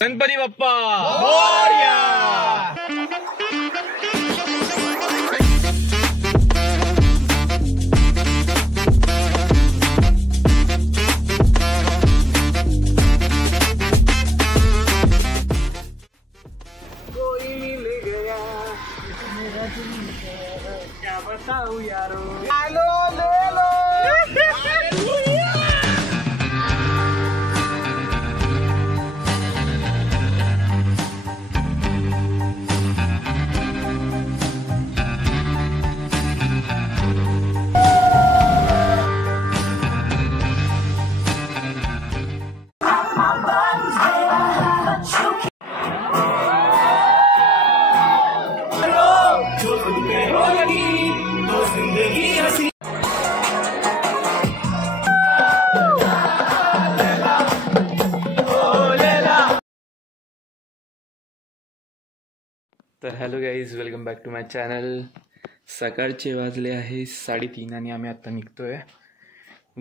गणपती बाप्पा मोरया। कोई मिल गया मेरा दिल क्या बताऊं यारो। आलो ले लो तर hello guys, welcome back to my channel. सकाळचे वाजले आहे 3:30 आणि आम्ही आत्ता निघतोय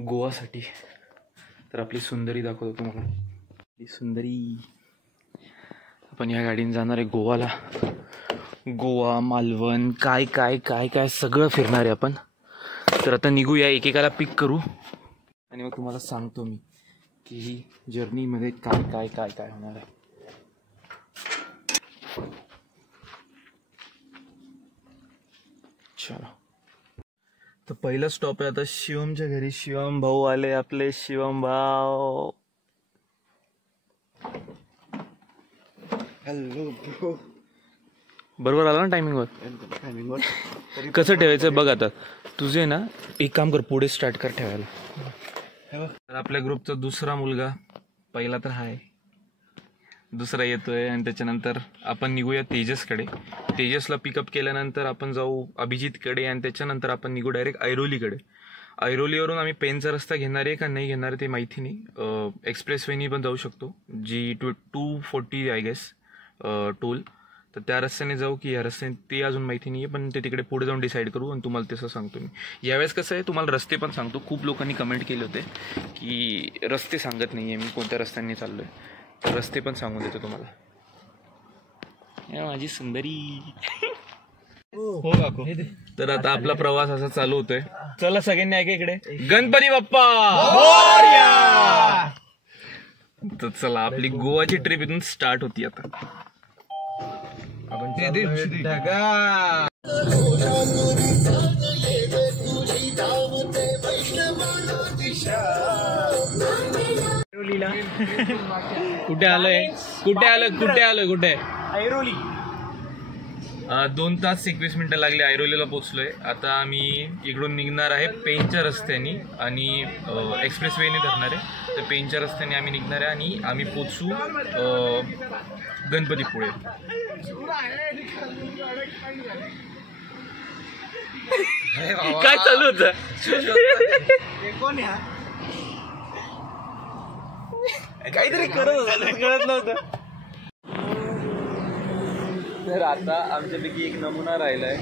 गोवासाठी. तर आपली सुंदरी दाखवतो तुम्हाला. आपली सुंदरी. आपण या गाडीने जाणार आहे गोवाला. गोवा, मालवण, काय काय काय काय सगळं फिरणार आहे आपण. तर आता निघूया, एकेकाला पिक करू आणि मग तुम्हाला सांगतो मी की जर्नीमध्ये काय काय काय काय होणार आहे. चला, तर पहिला स्टॉप आहे आता शिवमच्या घरी. शिवम भाऊ आले आपले. शिवम भाऊ, हॅलो ब्रो. बरोबर आला ना टायमिंगवर. कसं ठेवायचं बघ. आता तुझे ना एक काम कर, पुढे स्टार्ट कर ठेवायला. तर आपल्या ग्रुपचा दुसरा मुलगा, पहिला तर हाय, दुसरा येतोय आणि त्याच्यानंतर आपण निघूया तेजसकडे. तेजसला पिकअप केल्यानंतर आपण जाऊ अभिजितकडे आणि त्याच्यानंतर आपण निघू डायरेक्ट ऐरोलीकडे. ऐरोलीवरून आम्ही पेनचा रस्ता घेणार आहे का नाही घेणार आहे ते माहिती नाही. एक्सप्रेसवेनी पण जाऊ शकतो, जी 240 आय गेस टोल. तर त्या रस्त्याने जाऊ की या रस्त्याने ते अजून माहिती नाही आहे, पण ते तिकडे पुढे जाऊन डिसाईड करू आणि तुम्हाला तसं सांगतो मी. यावेळेस कसं आहे, तुम्हाला रस्ते पण सांगतो. खूप लोकांनी कमेंट केले होते की रस्ते सांगत नाही आहे मी, कोणत्या रस्त्यांनी चाललो आहे. तर रस्ते पण सांगून देतो तुम्हाला. माझी सुंदरी. हो काकू. तर आता आपला प्रवास असा चालू होतोय. चला सगळ्यांनी ऐका इकडे, गणपती बाप्पा मोरया. तर चला, आपली गोवाची ट्रिप इथून स्टार्ट होती आता. आपण कुठे आलोय कुठे ऐरोली. 2 तास 21 मिनिटं लागली. ऐरोलीला पोहोचलोय. आता आम्ही इकडून निघणार आहे पेनच्या रस्त्याने आणि एक्सप्रेस वेने धरणार आहे. तर पेनच्या रस्त्याने आम्ही निघणार आहे आणि आम्ही पोचू गणपतीपुळे. काय चालू होतं? कोण या काहीतरी कळत नव्हतं. तर आता आमच्यापैकी एक नमुना राहिला आहे,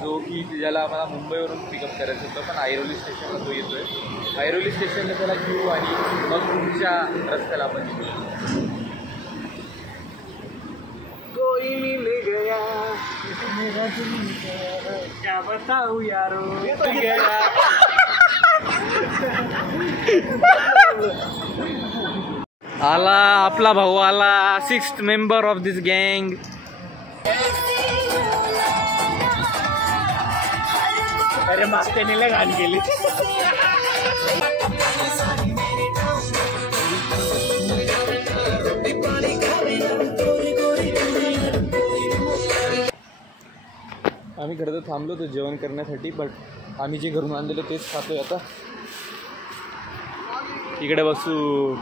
जो की ज्याला आम्हाला मुंबईवरून पिकअप करायचं होतं, पण ऐरोली स्टेशनला तो येतोय. ऐरोली स्टेशनला त्याला घेऊ आणि मग पुढच्या रस्त्याला आपण निघू. कोई मिल गया मेरा दिल क्या बताऊं यारो. आला आपला भाऊ आला, 6th मेंबर ऑफ दिस गँग. अरे मास्त्याने घाण केली. आम्ही खरं तर थांबलो होतो जेवण करण्यासाठी, बट आम्ही जे घरून आणलेलं तेच खातोय आता. इकडे बसू.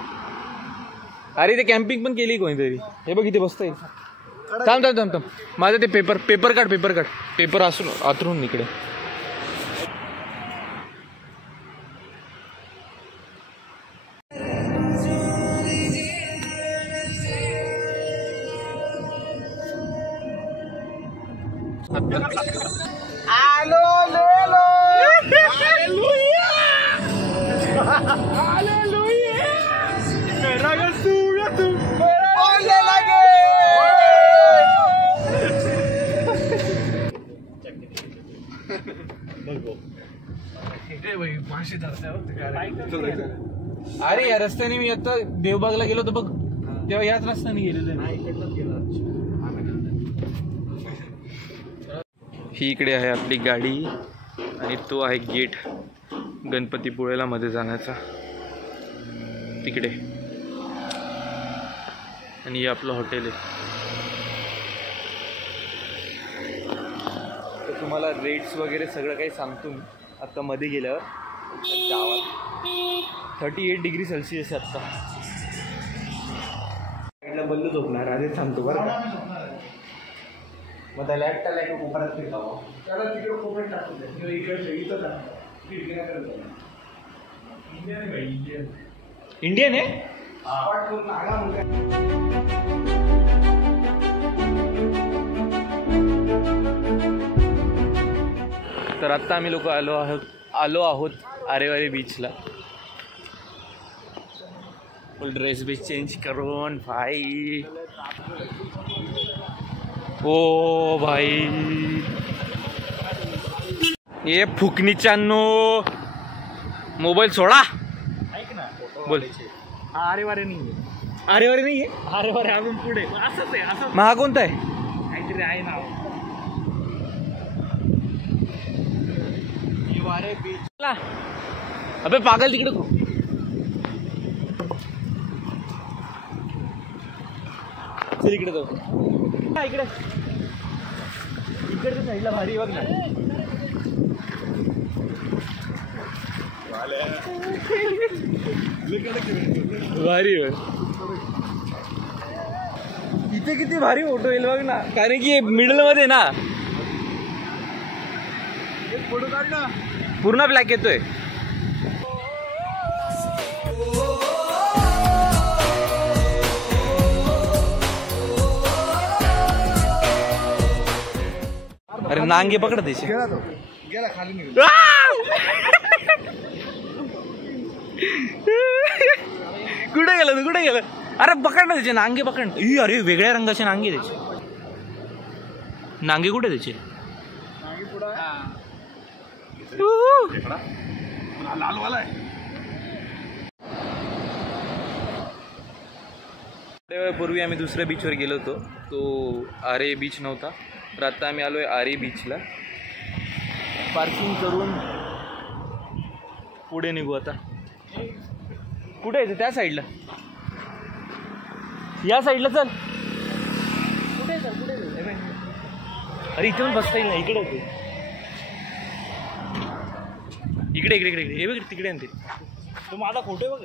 अरे ते कॅम्पिंग पण केली कोणीतरी. हे बघ इथे बसता येईल. थांब माझं ते पेपर काढ. पेपर असून आतरून इकडे. आलो ले low. Aleluya. Aleluya. Meron ang sugat. अरे या रस्त्याने मी आता देवबागला गेलो होतो बघ, तेव्हा याच रस्त्याने गेलेलो आहे. ही इकडे आहे आपली गाडी आणि तो आहे गेट गणपतीपुळेला मध्ये जाण्याचा तिकडे. आणि हे आपलं हॉटेल आहे. तर तुम्हाला रेट्स वगैरे सगळं काही सांगतो मी आता मध्ये गेल्यावर. गावात 38 डिग्री सेल्सिअस आहे आत्ता. साईडला बल्लू झोपणार आधीच सांगतो बरं का. मग त्याला एकट्याला एका कोपऱ्यात फिरकावं, त्याला तिकडे कोपऱ्यात टाकून द्या. इकडे इथं टाकतो. इंडियन आहे. तर आत्ता आम्ही लोक आलो आहोत आरेवारी बीचला. फुल ड्रेस बीच चेंज करून भाई. ओ भाई ये फुकणीच्यांनो मोबाईल सोडा. ऐक ना बोल. अरे वारे नाही आरेवारी नाही आहे. अरे वारे अजून पुढे असंच आहे असंच मग हा कोणता आहे. काहीतरी आहे ना. वारे बीच. अबे पागल तिकडे चल इकडे जाऊ. इकडे इकडच्या साईडला भारी बघ ना. भारी इथे किती भारी फोटो येईल बघ ना, कारण की मिडल मध्ये ना फोटो काढ ना. पूर्ण ब्लॅक येतोय. अरे नांगे पकड त्याचे. गेला खाली निघून. कुठे गेलं तू, कुठे गेलं. अरे पकड ना त्याचे नांगे पकड. अरे वेगळ्या रंगाचे नांगे त्याचे. नांगे कुठे त्याचे. लालवाला आहे. पूर्वी आम्ही दुसऱ्या बीचवर गेलो होतो, तो आरे बीच नव्हता. तर आता आम्ही आलोय आरे बीचला. पार्किंग करून पुढे निघू आता. कुठे येते त्या साईडला. या साईडला चल. कुठे चल कुठे. अरे इथे पण बसता येईल ना. इकडे होते. इकडे इकडे इकडे हे बघ तिकडे आणते. तो माझा फोटो बघ.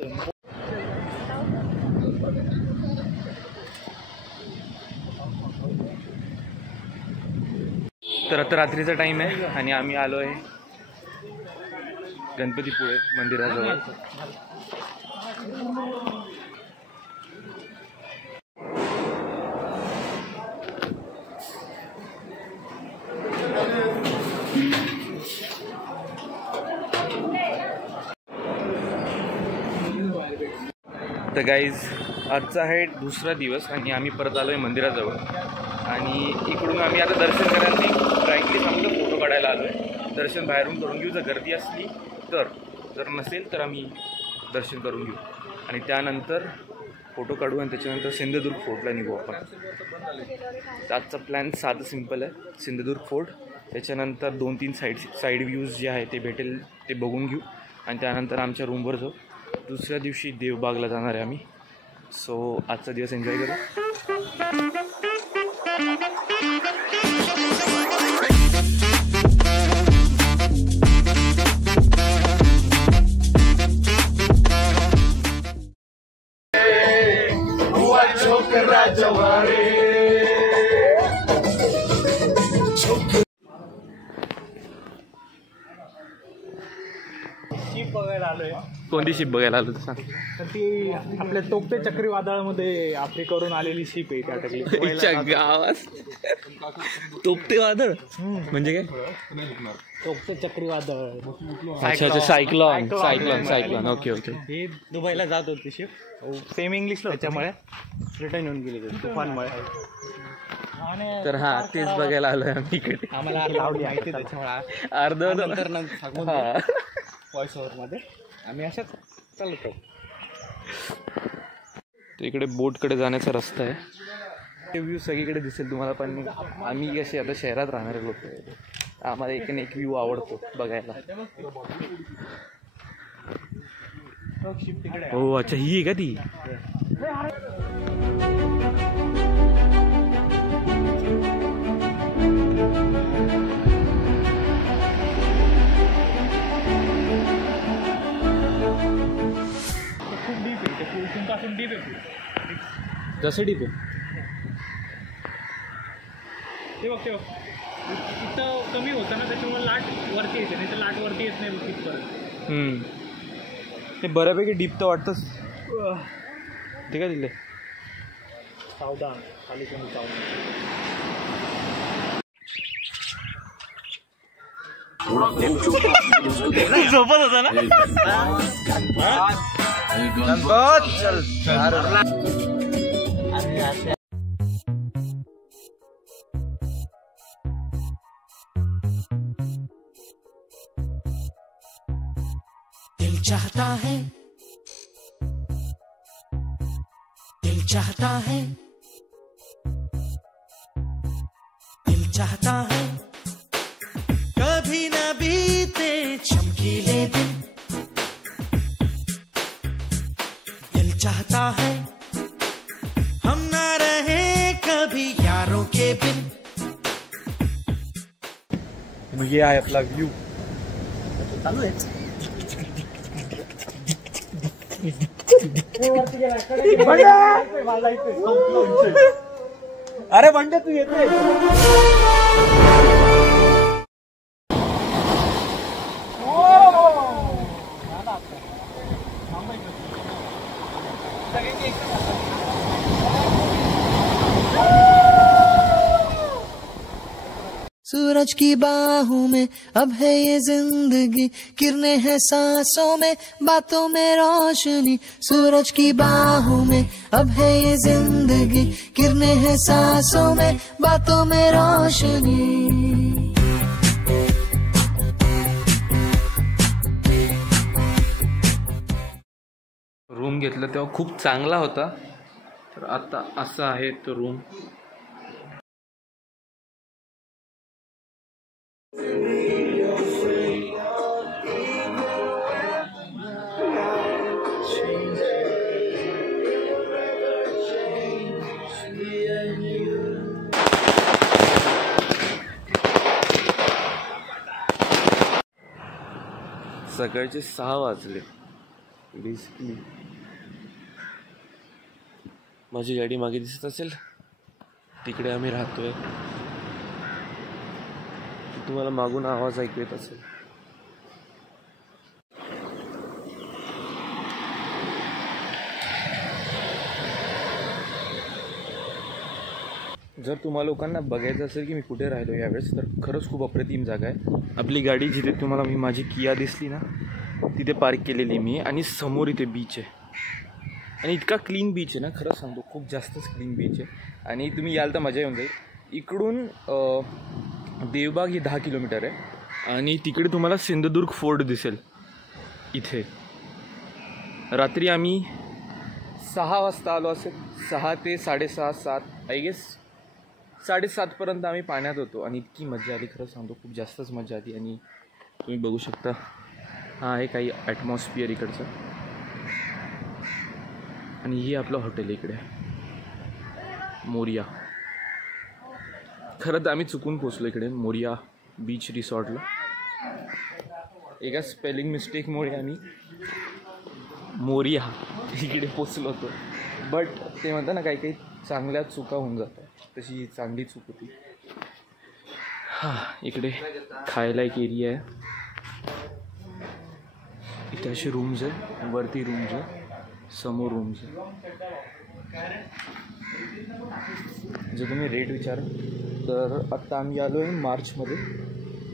तर आता रात्रीचा टाइम आहे आणि आम्ही आलो आहे गणपतीपुळे मंदिराजवळ. तर गाईज आजचा आहे दुसरा दिवस आणि आम्ही परत आलो आहे मंदिराजवळ. आणि इकडून आम्ही आता दर्शन करायला फ्रँकली सांगतो फोटो काढायला आलो आहे. दर्शन बाहेरून करून घेऊ जर गर्दी असली तर. जर नसेल तर आम्ही दर्शन करून घेऊ आणि त्यानंतर फोटो काढू आणि त्याच्यानंतर सिंधुदुर्ग फोर्टला निघू आपण. आजचा प्लॅन साधं सिम्पल आहे. सिंधुदुर्ग फोर्ट, त्याच्यानंतर 2-3 साईड व्ह्यूज जे आहे ते भेटेल ते बघून घेऊ आणि त्यानंतर आमच्या रूमवर जाऊ. दुसऱ्या दिवशी देवबागला जाणार आहे आम्ही. सो आजचा दिवस एन्जॉय करू. शिप बघायला आलोय. कोणती शिप बघायला आलो सांग. तर ती आपल्या तोक्ते चक्रीवादळामध्ये आफ्रिकेवरून आलेली शिप आहे. त्या टाकली गावात तोपते वादळ म्हणजे काय. तोक्ते चक्रीवादळ. अच्छा अच्छा cyclone cyclone cyclone. Okay okay. ही दुबईला जात होती शिप. सेम इंग्लिशला त्याच्यामुळे रिटर्न येऊन गेली तुफानमुळे. तर हा तेच बघायला आलोय आम्ही इकडे. आम्हाला आवडी माहिती त्याच्यामुळे अर्ध व्हॉइस ओव्हरमध्ये आम्ही अशाच चालतो. तर इकडे बोटकडे जाण्याचा रस्ता आहे. ते व्ह्यू सगळीकडे दिसेल तुम्हाला, पण आम्ही कसे आता शहरात राहणारे लोक आहे, आम्हाला एक व्ह्यू आवडतो बघायला. हो अच्छा, ही आहे का ती? खूप डीप आहे ते, पूलपासून डीप आहे. जसं डीप आहे ते बघ इथं कमी होतं ना, त्याच्यामुळे लाट वरती येते, नाही तर लाट वरती येत नाही तिथपर्यंत. ते बऱ्यापैकी डीप तर वाटतंच. ते काय दिले? सावधान, खाली कोणी सावधान. झोपत होता ना. दिल चाहता है, दिल चाहता है, दिल चाहता है कभी न बीते चमकीले दिन. दिल चाहता है हम न रहे कभी यारों के बिन. ये आहे आपला व्ह्यू. चालू आहे. अरे बंड्या तू येतोय. सूरज की बाहों में अब है ये जिंदगी, किरणें हैं सांसों में, बातों में रोशनी. सूरज की बाहों में अब है ये जिंदगी, किरणें हैं सांसों में, बातों में रोशनी. रूम घेतला तेव्हा खूप चांगला होता, तर आता असा आहे तो रूम. सकाळचे 6 वाजले. बेसिकली माझी गाडी मागे दिसत असेल, तिकडे आम्ही राहतोय. तुम्हाला मागून आवाज ऐकू येत असेल. जर तुम्हाला लोकांना बघायचं असेल की मी कुठे राहिलो यावेळेस, तर खरंच खूप अप्रतिम जागा आहे. आपली गाडी जिथे तुम्हाला मी माझी किया दिसली ना, तिथे पार्क केलेली मी, आणि समोर इथे बीच आहे. आणि इतका क्लीन बीच आहे ना, खरंच सांगतो, खूप जास्तच क्लीन बीच आहे. आणि तुम्ही याल तर मजा येऊन जाईल. इकडून देवबाग ही 10 किलोमीटर आहे, आणि तिकडे तुम्हाला सिंधुदुर्ग फोर्ट दिसेल. इथे रात्री आम्ही 6 वाजता आलो असेल, 6 ते 6:30 7 आय गेस 7:30पर्यंत आम्ही पाण्यात होतो. आणि इतकी मजा आली, खरं सांगतो, खूप जास्तच मजा आली. आणि तुम्ही बघू शकता, हा आहे काही ॲटमॉस्फिअर इकडचं. आणि हे आपलं हॉटेल इकडे मोरिया. खरं तर आम्ही चुकून पोचलो इकडे मोरिया बीच रिसॉर्टला. एका स्पेलिंग मिस्टेकमुळे आम्ही मोरिया इकडे पोचलो होतो. बट ते म्हणतात ना, काही काही चांगल्या चुका होऊन जातात, तशी चांगली चूक होती. हां, इकडे खायला एक एरिया आहे. इथे असे रूम्स आहे, वरती रूम्स आहे, समोर रूम्स आहे. जर तुम्ही रेट विचार तर आत्ता आम्ही आलो आहे मार्चमध्ये,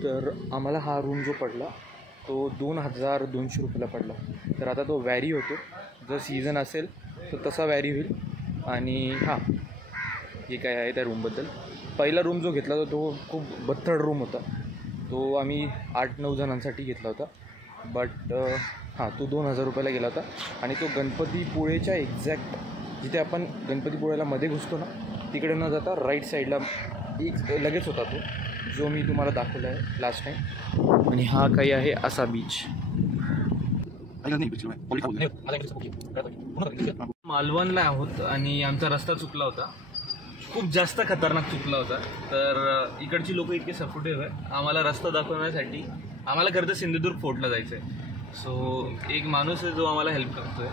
तर आम्हाला हा रूम जो पडला तो 2200 रुपयाला पडला. तर आता तो वॅरी होतो, जर सीझन असेल तर तसा वॅरी होईल. आणि हां, हे काय आहे त्या रूमबद्दल. पहिला रूम जो घेतला होता तो खूप बत्तड रूम होता. तो आम्ही 8-9 जणांसाठी घेतला होता. बट हां तो 2000 रुपयाला गेला होता. आणि तो गणपतीपुळेच्या एक्झॅक्ट जिथे आपण गणपतीपुळेला मध्ये घुसतो ना तिकडे न जाता राईट साईडला एक लगेच होता तो जो मी तुम्हाला दाखवला आहे लास्ट टाईम. आणि हा काही आहे असा बीच. मालवणला आहोत आणि आमचा रस्ता चुकला होता, खूप जास्त खतरनाक चुकला होता. तर इकडची लोक इतके सपोर्टिव्ह आहे आम्हाला रस्ता दाखवण्यासाठी. आम्हाला खरं तर सिंधुदुर्ग फोर्टला जायचं आहे. सो एक माणूस आहे जो आम्हाला हेल्प करतो आहे.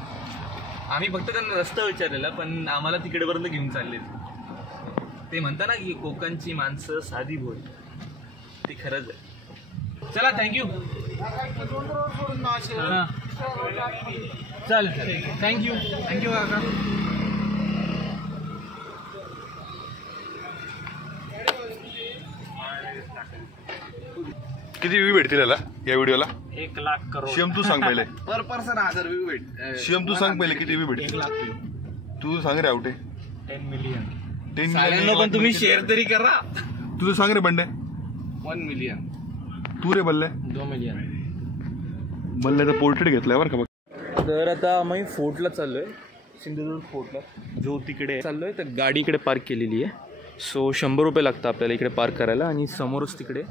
आम्ही फक्त त्यांना रस्ता विचारलेला पण आम्हाला तिकडेपर्यंत घेऊन चालले. ते म्हणता ना की कोकणची माणसं साधी बोल, ते खरंच आहे. चला थँक्यू. चल थँक्यू थँक्यू काका. किती व्ह्यू भेटतील याला या व्हिडिओला? 1 लाख करोड. शिवम तू सांग पहिले. पर पर्सन 1000 व्ह्यू भेट. शिवम तू सांग पहिले किती व्ह्यू भेटतील? 1 लाख व्ह्यू. तू सांग रे आवटे. 10 मिलियन. 10 सगळ्यांना पण तुम्ही शेअर तरी करा. तुझं सांग रे बंडे. 1 मिलियन. तू रे बल्ले. 2 मिलियन. बल्ल्याचा पोर्ट्रेट घेतलाय बरं का बघ. तर आता आम्ही फोर्टला चाललो आहे, सिंधुदुर्ग फोर्टला जो तिकडे चाललो आहे. तर गाडी इकडे पार्क केलेली आहे. सो 100 रुपये लागतं आपल्याला इकडे पार्क करायला. आणि समोरच तिकडे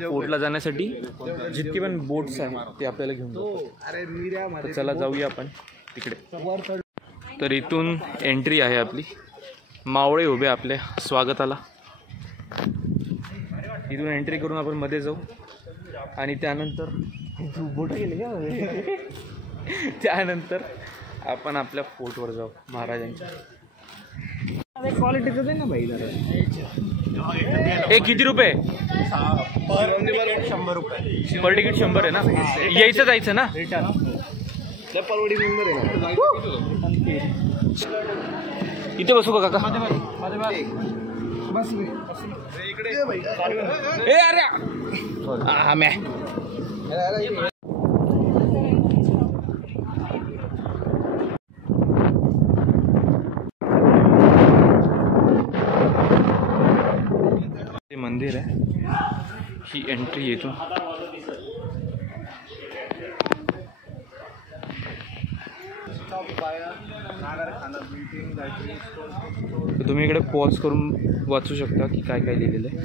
फोर्टला जाण्यासाठी जितके पण बोट्स आहेत ते आपल्याला घेऊन जातो. तर चला जाऊया आपण तिकडे. तर इथून एंट्री आहे आपली. मावळे उभे आपल्या स्वागताला. इथून एंट्री करून आपण मध्ये जाऊ आणि त्यानंतर बोट गेले का त्यानंतर आपण आपल्या फोर्टवर जाऊ महाराजांच्या. क्वालिटीचं दे ना भाई जरा. किती रुपये? पर तिकीट 100 आहे ना. यायचं जायचं ना. परवडी मेंबर आहे ना. इथे बसू का काका? बस ए अरे मैं मंदिर आहे. ही एंट्री येतो. तुम्ही इकडे पॉज करून वाचू शकता की काय काय लिहिलेलं आहे.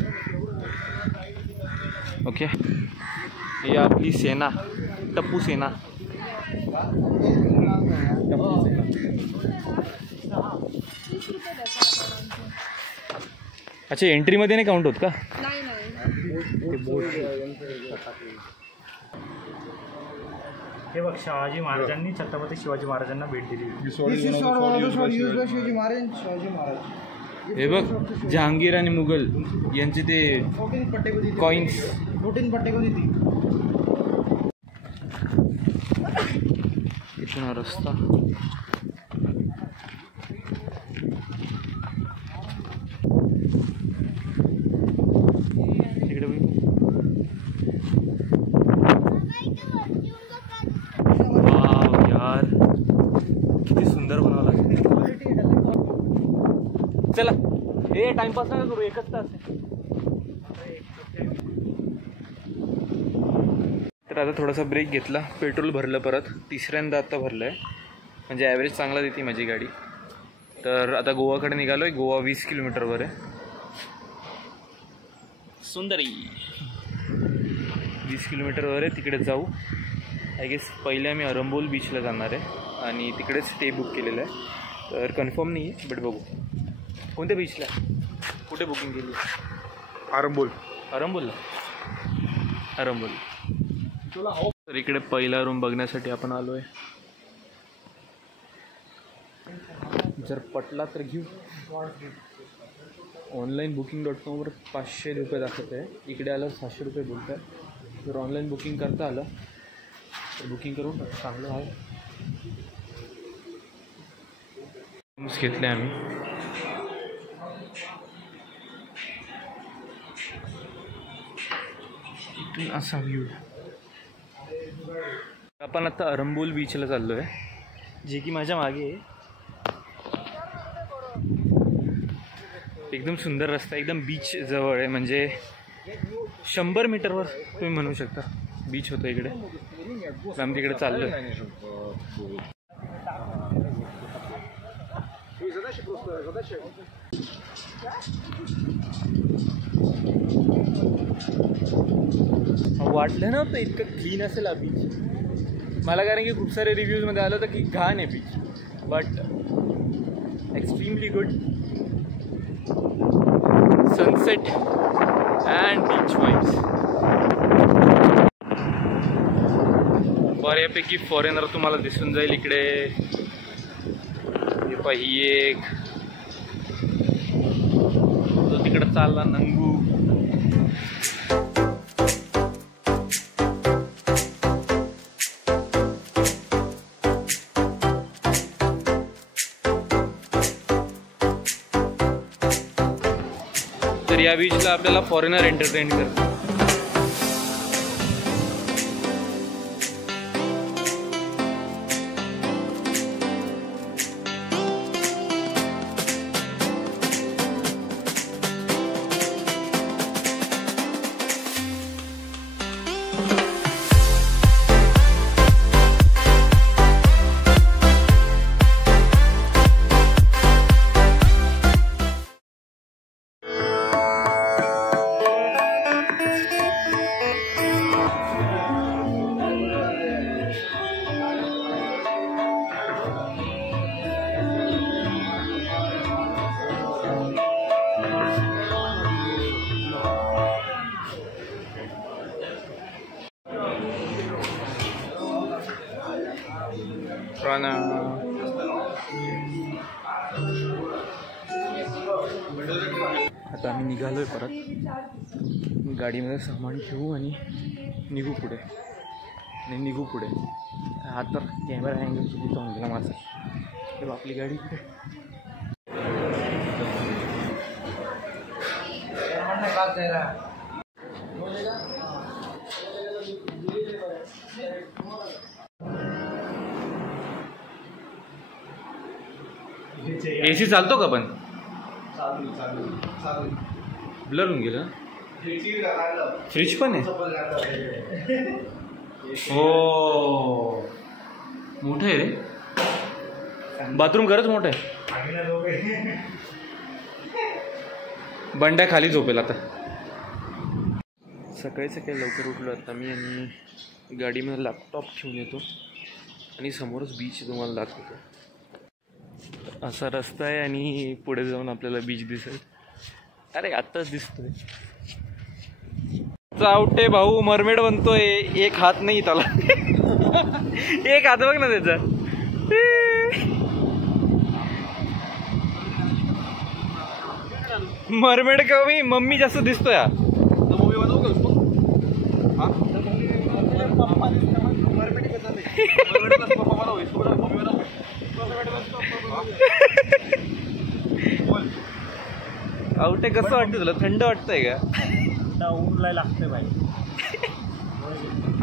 ओके, ही आपली सेना, टप्पू सेना. अच्छा, एंट्रीमध्ये नाही काउंट होत का? हे बघ, शिवाजी महाराजांनी छत्रपती शिवाजी महाराजांना भेट दिली. हे बघ, जहांगीर आणि मुघल यांचे ते कॉइन्स. 14 पट्टे कोणी ती. इथून हा रस्ता. इकडे बघ. वाव यार, किती सुंदर बनावं लागेल. चला, हे टाइमपास नका करू, 1 तास आहे. तर आता थोडासा ब्रेक घेतला, पेट्रोल भरलं परत. तिसऱ्यांदा आता भरलं आहे, म्हणजे ॲव्हरेज चांगला देते माझी गाडी. तर आता गोवाकडे निघालो आहे. गोवा 20 किलोमीटरवर आहे. सुंदरी 20 किलोमीटरवर आहे. तिकडे जाऊ. आय गेस पहिले आम्ही अरंबोल बीचला जाणार आहे आणि तिकडेच स्टे बुक केलेलं आहे. तर कन्फर्म नाही आहे, बट बघू. कोणत्या बीचला, कुठे बुकिंग केली? अरंबोलला. तर इकडे पहिला रूम बघण्यासाठी आपण आलो आहे. जर पटला तर घेऊ. ऑनलाईन booking.com वर 500 रुपये दाखवत आहे. इकडे आलं 600 रुपये बोलत आहे. जर ऑनलाईन बुकिंग करता आलं तर बुकिंग करून चांगलं आहे. रूम्स घेतले आम्ही. इथून असा व्ह्यू. आपण आता अरंबोल बीचला चाललो आहे, जे की माझ्या मागे आहे. एकदम सुंदर रस्ता, एकदम बीच जवळ आहे. म्हणजे 100 मीटरवर तुम्ही म्हणू शकता. बीच होतं इकडे, आम्ही तिकडे चाललोय. वाटलं नव्हतं इतकं क्लीन असेल हा बीच मला, कारण की खूप सारे रिव्ह्यूजमध्ये आलं होतं की घाण आहे beach, but extremely good. Sunset and beach vibes. बऱ्यापैकी फॉरेनर तुम्हाला दिसून जाईल इकडे. ही एक तो तिकडे चालला नंगू. तर या बीचला आपल्याला फॉरेनर एंटरटेन करतात. आता आम्ही निघालोय परत, गाडीमध्ये सामान ठेवू आणि निघू पुढे. हा तर कॅमेरा अँगल चुकीचा होऊन गेला माझा. तेव्हा आपली गाडी कुठे? AC चालतो का? पण ब्लर होऊन गेलं. फ्रीज पण आहे. हो मोठं आहे रे. बाथरूम खरंच मोठं आहे. बंड्या खाली झोपेल आता. सकाळी सकाळी लवकर उठलो आता मी आणि गाडीमध्ये लॅपटॉप ठेवून येतो आणि समोरच बीच तुम्हाला दाखवतो. असा रस्ता आहे आणि पुढे जाऊन आपल्याला बीच दिसेल. अरे आत्ताच दिसतोय. चावटे भाऊ मरमेड बनतोय. एक हात नाही त्याला. एक हात बघ ना त्याचा. मरमेड कमी मम्मी जास्त दिसतोय. आवटे कसं वाटतं तुला? थंड वाटतंय का? ऊन लागतंय बाई.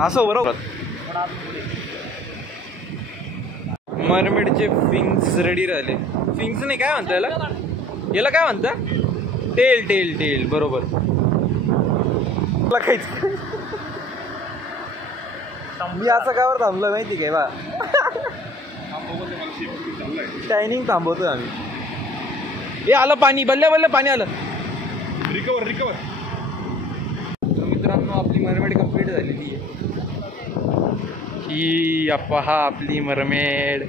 असं बरोबर. मरमेडचे फिंग्स रेडी राहिले. फिंग्स नाही काय म्हणता याला काय म्हणता? टेल टेल टेल बरोबर. मी असं कावर थांबलो माहिती काय बा? टायनिंग थांबवतोय आम्ही. हे आलं पाणी. बल्ल्या बल्ल्या पाणी आलं. रिकवर. तर मित्रांनो आपली मरमेड कंप्लीट झालेली आहे. ही पहा आपली मरमेड.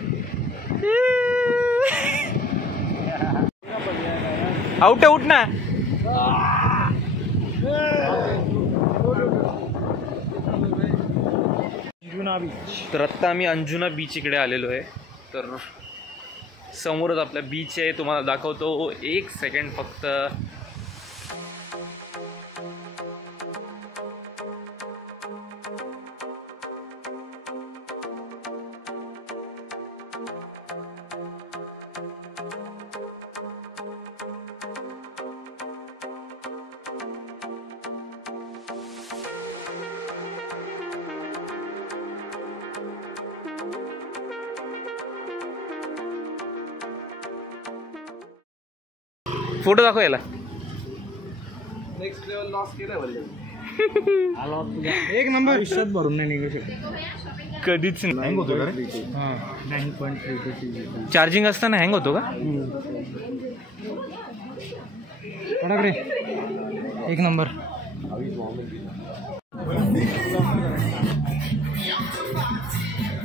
आउट उठ ना. अंजुना बीच. तर आत्ता आम्ही अंजुना बीच इकडे आलेलो आहे. तर समोरच आपला बीच आहे. तुम्हाला दाखवतो. एक सेकंड फक्त. फोटो दाखव याला. नेक्स्ट लेवल लॉस केलं बोलले. एक नंबर आयुष्यात भरून नाही निघू शकत. कधीच नाही. हँग होतो का रे? 9.3 चार्जिंग असताना हँग होतो का? रे एक नंबर.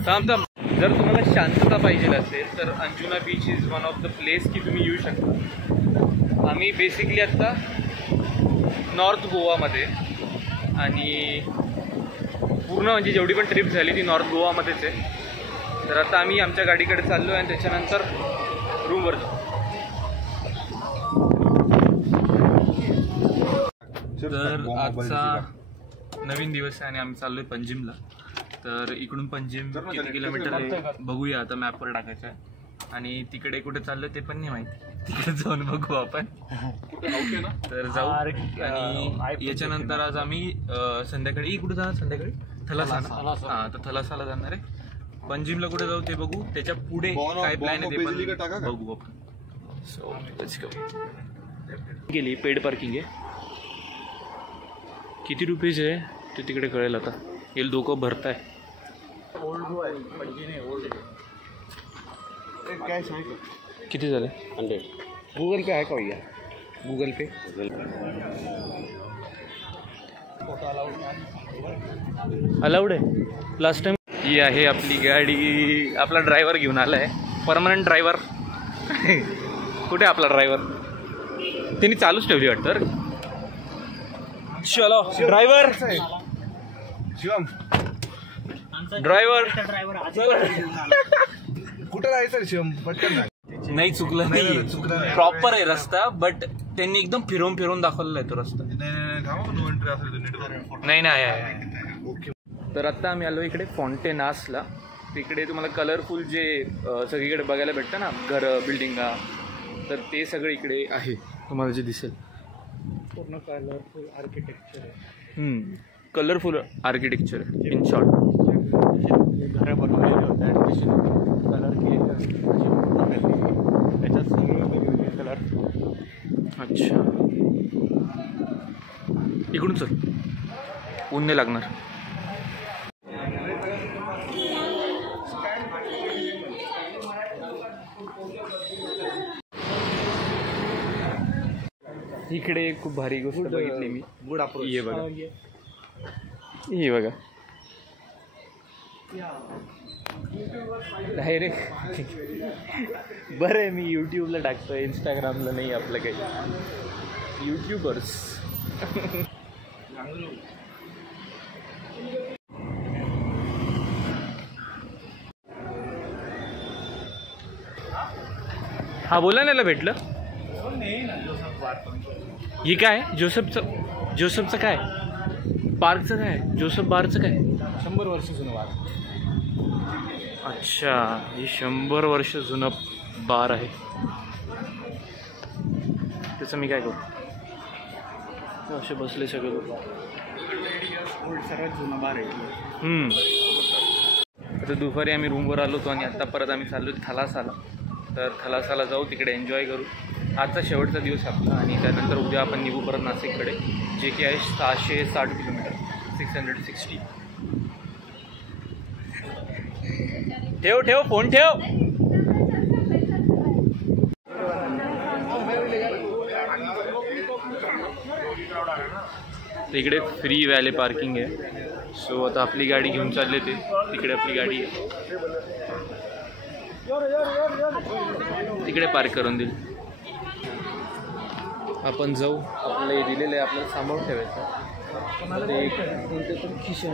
थांब. जर तुम्हाला शांतता पाहिजे असेल तर Anjuna beach is one of the place की तुम्ही येऊ शकता. आम्ही बेसिकली आत्ता नॉर्थ गोवामध्ये आणि पूर्ण म्हणजे जेवढी पण ट्रिप झाली ती नॉर्थ गोवामध्येच आहे. तर आता आम्ही आमच्या गाडीकडे चाललो आहे आणि त्याच्यानंतर रूमवर जाऊ. तर आजचा नवीन दिवस आहे आणि आम्ही चाललोय पंजिमला. तर इकडून पंजिम किती किलोमीटर आहे बघूया, आता मॅपवर टाकायचं आहे. आणि तिकडे कुठे चाललोय ते पण नाही माहिती, तिकडे जाऊन बघू आपण. तर जाऊ. आणि याच्यानंतर आज आम्ही संध्याकाळी कुठे जाणार? संध्याकाळी थलासाला. हां, तर थलासाला जाणार आहे. पंजिमला कुठे जाऊ ते बघू, त्याच्या पुढे काय प्लॅन आहे ते पण बघू आपण. So let's go. गेली पेड पार्किंग आहे. किती रुपीज आहे ते तिकडे कळेल आता. हे लोक भरताय. किती झाले? 100. गूगल पे आहे का भैया? गूगल पे अलाउड आहे. लास्ट टाइम ही आहे आपली गाडी. आपला ड्रायव्हर घेऊन आलाय, परमनंट ड्रायव्हर. कुठे आपला ड्रायव्हर? त्यांनी चालूच ठेवली वाटतं. चलो ड्रायव्हर. शिवम ड्रायव्हर कुठं जायचं शिवम? पटकन नाही चुकलं नाही, प्रॉपर आहे रस्ता. बट त्यांनी एकदम फिरवून फिरवून दाखवलेला आहे तो रस्ता. नाही नाही. तर आता आम्ही आलो इकडे फॉन्टेनासला. तिकडे तुम्हाला कलरफुल जे सगळीकडे बघायला भेटतं ना, घर बिल्डिंगा, तर ते सगळं इकडे आहे तुम्हाला जे दिसेल. पूर्ण कलरफुल आर्किटेक्चर आहे. Colourful architecture in short. घरं बनवलेले होते ॲडमिशन कलर केले त्याच्यात सगळे वेगवेगळे कलर. अच्छा, इकडून चल, ऊन नाही लागणार. इकडे एक खूप भारी गोष्ट बघितली मी. Good approach. ये बघा, हे बघा. नाही रे, बरं आहे मी यूट्यूबला टाकतोय, इंस्टाग्रामला नाही. आपलं काही यूट्यूबर्स. हा बोला ना, भेटलं. हे काय जोसेफचं काय? पार्कचं काय? जोसेफ बारचं काय? 100 वर्ष जुनं बार. अच्छा, हे 100 वर्ष जुनं बार आहे. त्याचं मी काय करू? असे बसले सगळे लोक. सर्वात जुनं बार आहे. आता दुपारी आम्ही रूमवर आलो होतो आणि आता परत आम्ही चाललो थलासाला. तर थलासाला जाऊ, तिकडे एन्जॉय करू. आजचा शेवटचा दिवस आपला आणि त्यानंतर उद्या आपण निघू परत नाशिककडे, जे की आहे 660 किलोमीटर, 660. ठेव फोन ठेव. इकडे फ्री व्हॅले पार्किंग आहे. सो आता आपली गाडी घेऊन चालले ते तिकडे. आपली गाडी आहे तिकडे पार्क करून देईल. आपण जाऊ. आपलं हे दिलेलं आहे, आपल्याला सांभाळून ठेवायचं. ते कोणते पण खिशात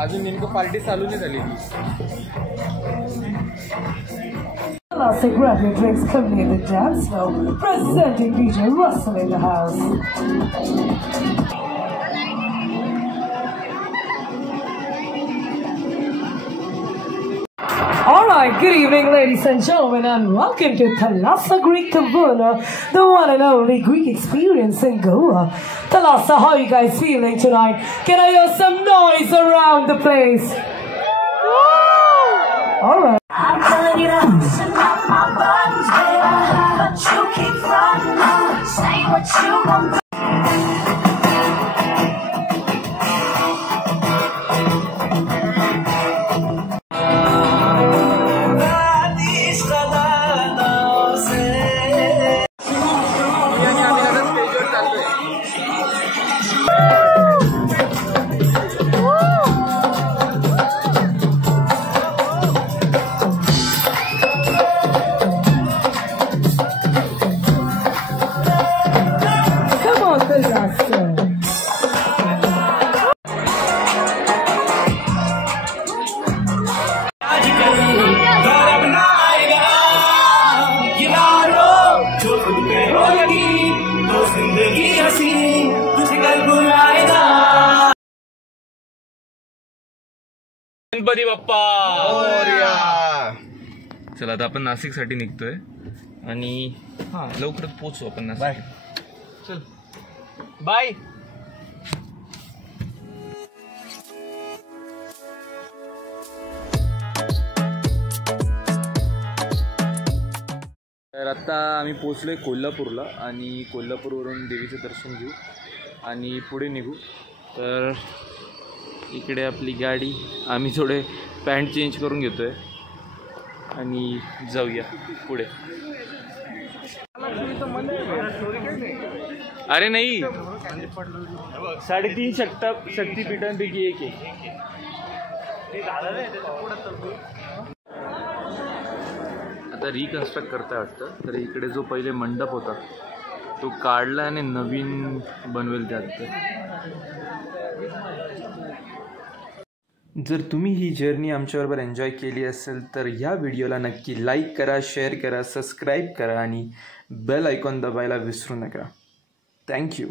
अजून नेमकं पार्टी चालू नाही झाली. Classic Graduate Drinks Company in the dance floor, presenting DJ Russell in the house. Alright, good evening ladies and gentlemen, and welcome to Thalassa Greek Kavuna, the one and only Greek experience in Goa. Thalassa, how are you guys feeling tonight? Can I hear some noise around the place? Alright. Ganpati Bappa. चला आता आपण नाशिकसाठी निघतोय आणि लवकरच पोहोचू आपण नाशिक. चल bye. तर आता आम्ही पोचलोय कोल्हापूरला आणि कोल्हापूरवरून देवीचं दर्शन घेऊ आणि पुढे निघू. तर इकडे आपली गाडी, आम्ही थोडे पॅन्ट चेंज करून घेतोय आणि जाऊया पुढे. अरे नाही, 3.5 शक्तिपीठांपैकी एक आहे. आता रिकन्स्ट्रक्ट करता वाटतं. तर इकडे जो पहिले मंडप होता तो काढला आणि नवीन बनवेल त्यात. जर तुम्ही ही जर्नी आमच्याबरोबर एन्जॉय केली असेल तर ह्या व्हिडिओला नक्की लाईक करा, शेअर करा, सबस्क्राईब करा आणि बेल आयकॉन दबायला विसरू नका. थँक्यू.